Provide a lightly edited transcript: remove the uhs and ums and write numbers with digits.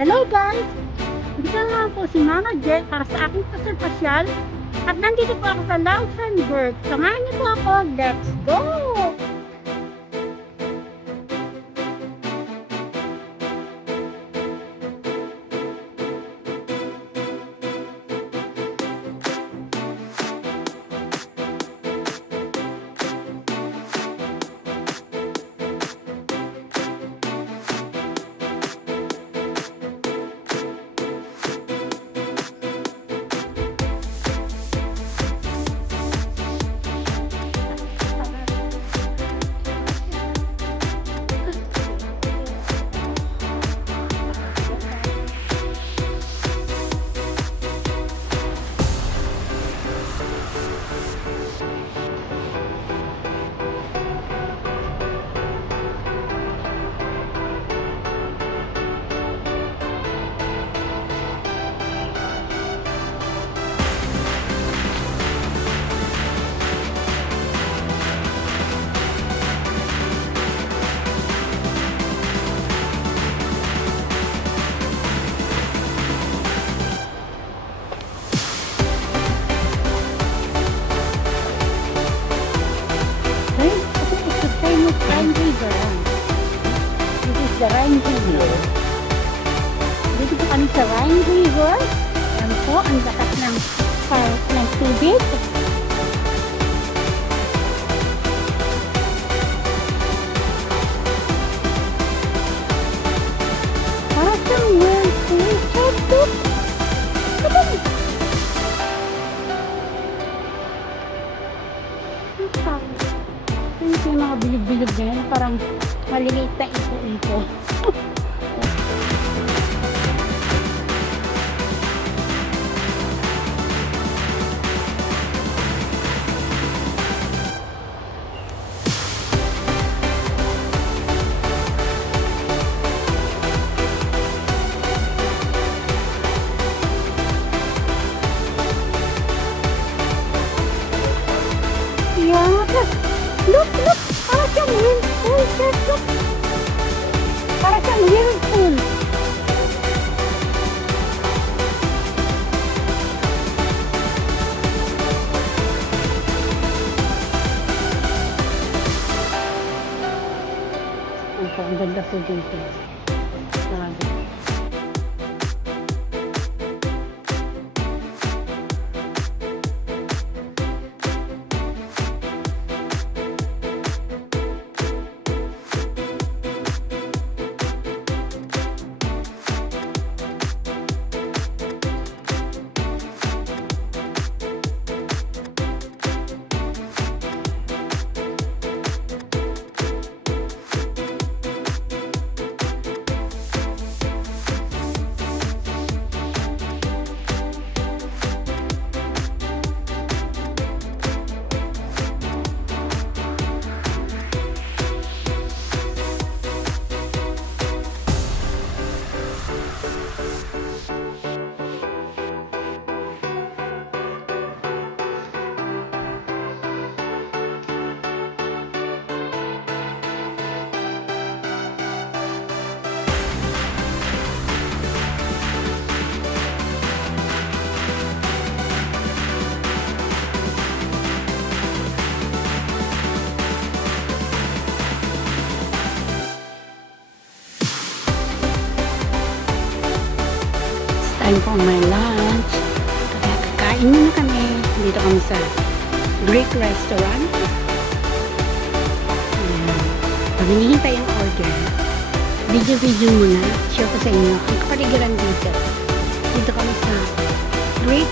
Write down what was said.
Hello guys! Dito nga po si Mama Jet para sa aking pasyal at nandito po ako sa Luxembourg. Samahan niyo po ako. Let's go! Rhine River. This is the Rhine River. Dito po kami sa Rhine River. Ayan po, ang lakas ng tubig. Para siyang whirlpool. Chop-chop. Kabang! Yung mga bilog-bilog na yan, parang maliliit na ito-ito. Look! Para siyang whirlpool. Look! Para siyang whirlpool. Ang ganda po dito. Grabe. Time for my lunch. Kaya kakain muna kami. Dito kami sa Greek restaurant. Pag hinihintay ang order, video muna. Share ko sa inyo ang kapaligiran dito. Dito kami sa Greek